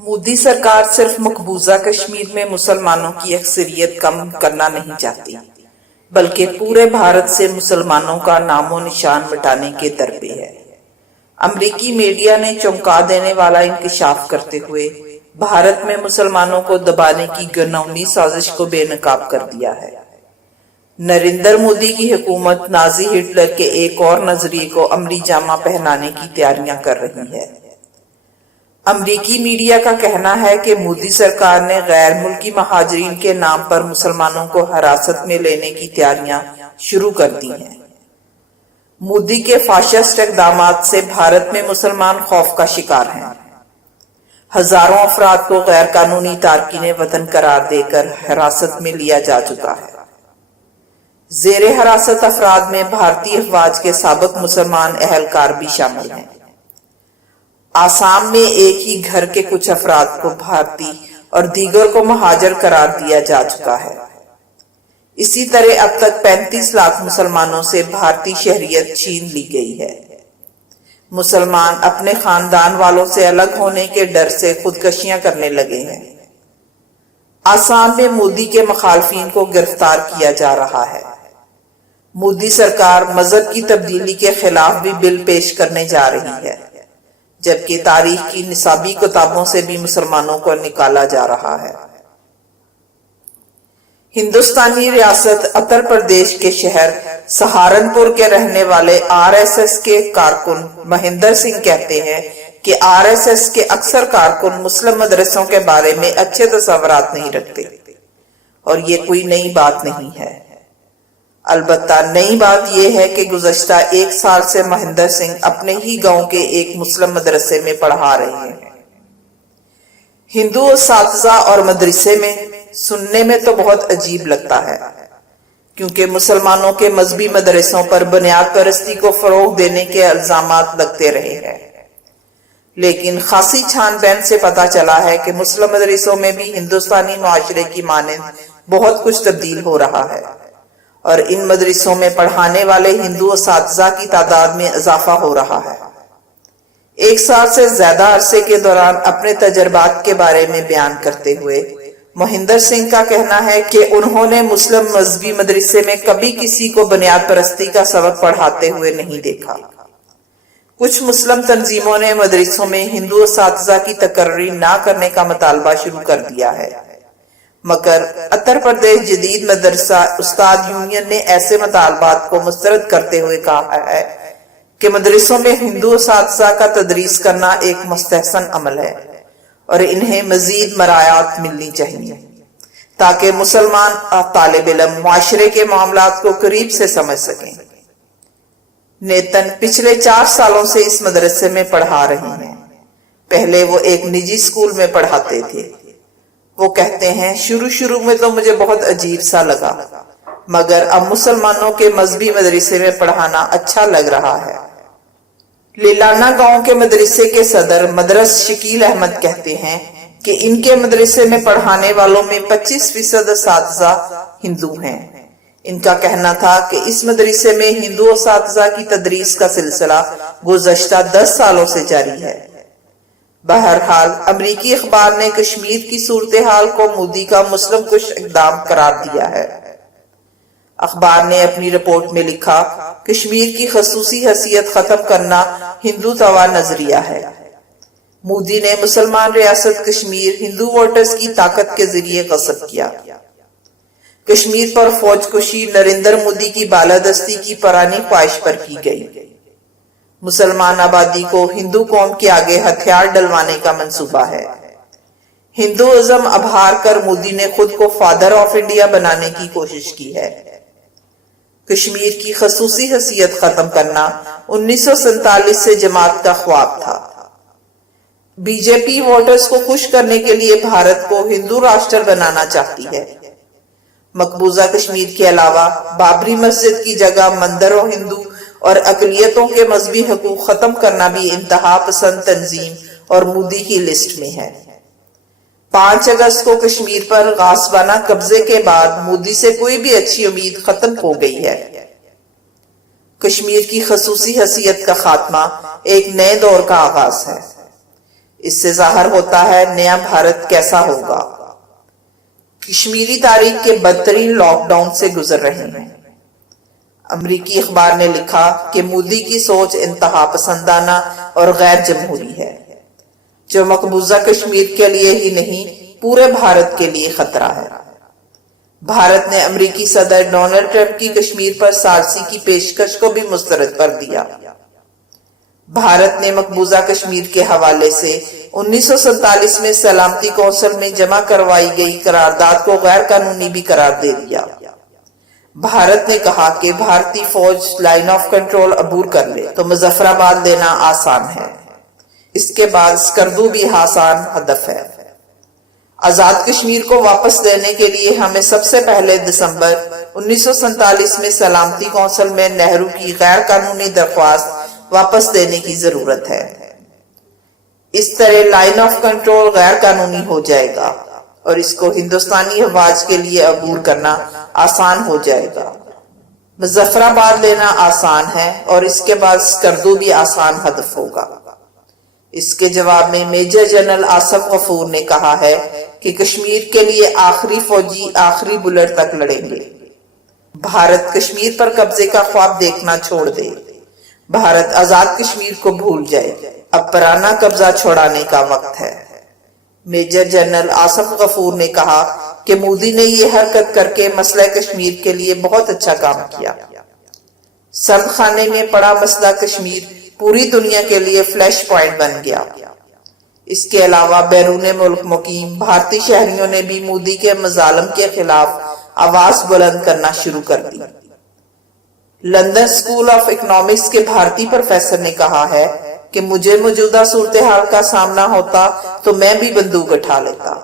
مودی سرکار صرف مقبوضہ کشمیر میں مسلمانوں کی اکثریت کم کرنا نہیں چاہتی بلکہ پورے بھارت سے مسلمانوں کا نام و نشان مٹانے کے درپے ہے۔ امریکی میڈیا نے چونکا دینے والا انکشاف کرتے ہوئے بھارت میں مسلمانوں کو دبانے کی گھناؤنی سازش کو بے نقاب کر دیا ہے۔ نریندر مودی کی حکومت نازی ہٹلر کے ایک اور نظریے کو عملی جامہ پہنانے کی تیاریاں کر رہی ہے۔ امریکی میڈیا کا کہنا ہے کہ مودی سرکار نے غیر ملکی مہاجرین کے نام پر مسلمانوں کو حراست میں لینے کی تیاریاں شروع کر دی ہیں۔ مودی کے فاشسٹ اقدامات سے بھارت میں مسلمان خوف کا شکار ہیں۔ ہزاروں افراد کو غیر قانونی تارکین وطن قرار دے کر حراست میں لیا جا چکا ہے۔ زیر حراست افراد میں بھارتی افواج کے سابق مسلمان اہلکار بھی شامل ہیں۔ آسام میں ایک ہی گھر کے کچھ افراد کو بھارتی اور دیگر کو مہاجر قرار دیا جا چکا ہے۔ اسی طرح اب تک 35 لاکھ مسلمانوں سے بھارتی شہریت چھین لی گئی ہے۔ مسلمان اپنے خاندان والوں سے الگ ہونے کے ڈر سے خودکشیاں کرنے لگے ہیں۔ آسام میں مودی کے مخالفین کو گرفتار کیا جا رہا ہے۔ مودی سرکار مذہب کی تبدیلی کے خلاف بھی بل پیش کرنے جا رہی ہے، جبکہ تاریخ کی نصابی کتابوں سے بھی مسلمانوں کو نکالا جا رہا ہے۔ ہندوستانی ریاست اتر پردیش کے شہر سہارنپور کے رہنے والے RSS کے کارکن مہندر سنگھ کہتے ہیں کہ RSS کے اکثر کارکن مسلم مدرسوں کے بارے میں اچھے تصورات نہیں رکھتے، اور یہ کوئی نئی بات نہیں ہے۔ البتہ نئی بات یہ ہے کہ گزشتہ 1 سال سے مہندر سنگھ اپنے ہی گاؤں کے ایک مسلم مدرسے میں پڑھا رہے ہیں۔ ہندو اساتذہ اور مدرسے میں سننے میں تو بہت عجیب لگتا ہے، کیونکہ مسلمانوں کے مذہبی مدرسوں پر بنیاد پرستی کو فروغ دینے کے الزامات لگتے رہے ہیں، لیکن خاصی چھان بین سے پتہ چلا ہے کہ مسلم مدرسوں میں بھی ہندوستانی معاشرے کی مانند بہت کچھ تبدیل ہو رہا ہے، اور ان مدرسوں میں پڑھانے والے ہندو اساتذہ کی تعداد میں اضافہ ہو رہا ہے۔ 1 سال سے زیادہ عرصے کے دوران اپنے تجربات کے بارے میں بیان کرتے ہوئے مہندر سنگھ کا کہنا ہے کہ انہوں نے مسلم مذہبی مدرسے میں کبھی کسی کو بنیاد پرستی کا سبق پڑھاتے ہوئے نہیں دیکھا۔ کچھ مسلم تنظیموں نے مدرسوں میں ہندو اساتذہ کی تقرری نہ کرنے کا مطالبہ شروع کر دیا ہے، مگر اتر پردیش جدید مدرسہ استاد یونین نے ایسے مطالبات کو مسترد کرتے ہوئے کہا ہے کہ مدرسوں میں ہندو اساتذہ کا تدریس کرنا ایک مستحسن عمل ہے، اور انہیں مزید مراعات ملنی چاہیے تاکہ مسلمان طالب علم معاشرے کے معاملات کو قریب سے سمجھ سکیں۔ نیتن پچھلے 4 سالوں سے اس مدرسے میں پڑھا رہی ہیں۔ پہلے وہ ایک نجی اسکول میں پڑھاتے تھے۔ وہ کہتے ہیں، شروع میں تو مجھے بہت عجیب سا لگا، مگر اب مسلمانوں کے مذہبی مدرسے میں پڑھانا اچھا لگ رہا ہے۔ لیلانا گاؤں کے مدرسے کے صدر مدرس شکیل احمد کہتے ہیں کہ ان کے مدرسے میں پڑھانے والوں میں 25% اساتذہ ہندو ہیں۔ ان کا کہنا تھا کہ اس مدرسے میں ہندو اساتذہ کی تدریس کا سلسلہ گزشتہ 10 سالوں سے جاری ہے۔ بہرحال امریکی اخبار نے کشمیر کی صورتحال کو مودی کا مسلم کش اقدام قرار دیا ہے۔ اخبار نے اپنی رپورٹ میں لکھا، کشمیر کی خصوصی حیثیت ختم کرنا ہندو توا نظریہ ہے۔ مودی نے مسلمان ریاست کشمیر ہندو ووٹرز کی طاقت کے ذریعے غصب کیا۔ کشمیر پر فوج کشی نریندر مودی کی بالادستی کی پرانی خواہش پر کی گئی۔ مسلمان آبادی کو ہندو قوم کے آگے ہتھیار ڈلوانے کا منصوبہ ہے۔ ہندوازم ابھار کر مودی نے خود کو فادر آف انڈیا بنانے کی کوشش کی ہے۔ کشمیر کی خصوصی حیثیت ختم کرنا 1947 سے جماعت کا خواب تھا۔ بی جے پی ووٹرز کو خوش کرنے کے لیے بھارت کو ہندو راشٹر بنانا چاہتی ہے۔ مقبوضہ کشمیر کے علاوہ بابری مسجد کی جگہ مندروں ہندو اور اقلیتوں کے مذہبی حقوق ختم کرنا بھی انتہا پسند تنظیم اور مودی کی لسٹ میں ہے۔ 5 اگست کو کشمیر پر غاصبانہ قبضے کے بعد مودی سے کوئی بھی اچھی امید ختم ہو گئی ہے۔ کشمیر کی خصوصی حیثیت کا خاتمہ ایک نئے دور کا آغاز ہے۔ اس سے ظاہر ہوتا ہے نیا بھارت کیسا ہوگا۔ کشمیری تاریخ کے بدترین لاک ڈاؤن سے گزر رہے ہیں۔ امریکی اخبار نے لکھا کہ مودی کی سوچ انتہا پسندانہ اور غیر جمہوری ہے، جو مقبوضہ کشمیر کے لیے ہی نہیں پورے بھارت کے لیے خطرہ ہے۔ بھارت نے امریکی صدر ڈونلڈ ٹرمپ کی کشمیر پر ثالثی کی پیشکش کو بھی مسترد کر دیا۔ بھارت نے مقبوضہ کشمیر کے حوالے سے 1947 میں سلامتی کونسل میں جمع کروائی گئی قرارداد کو غیر قانونی بھی قرار دے دیا۔ بھارت نے کہا کہ بھارتی فوج لائن آف کنٹرول عبور کر لے تو مظفر آباد لینا آسان ہے، اس کے بعد اسکردو بھی آسان ہدف ہے۔ آزاد کشمیر کو واپس لینے کے لیے ہمیں سب سے پہلے دسمبر 1947 میں سلامتی کونسل میں نہرو کی غیر قانونی درخواست واپس لینے کی ضرورت ہے۔ اس طرح لائن آف کنٹرول غیر قانونی ہو جائے گا اور اس کو ہندوستانی افواج کے لیے عبور کرنا آسان ہو جائے گا۔ مظفر آباد لینا آسان ہے اور اس کے بعد اسکردو بھی آسان ہدف ہوگا۔ اس کے جواب میں میجر جنرل آصف غفور نے کہا ہے کہ کشمیر کے لیے آخری فوجی آخری بلٹ تک لڑیں گے۔ بھارت کشمیر پر قبضے کا خواب دیکھنا چھوڑ دے۔ بھارت آزاد کشمیر کو بھول جائے، اب پرانا قبضہ چھوڑانے کا وقت ہے۔ میجر جنرل آصف غفور نے کہا کہ مودی نے یہ حرکت کر کے مسئلہ کشمیر کے لیے بہت اچھا کام کیا۔ سرد خانے میں پڑا مسئلہ کشمیر پوری دنیا کے لیے فلیش پوائنٹ بن گیا۔ اس کے علاوہ بیرون ملک مقیم بھارتی شہریوں نے بھی مودی کے مظالم کے خلاف آواز بلند کرنا شروع کر دی۔ لندن اسکول آف اکنامکس کے بھارتی پروفیسر نے کہا ہے کہ مجھے موجودہ صورتحال کا سامنا ہوتا تو میں بھی بندوق اٹھا لیتا۔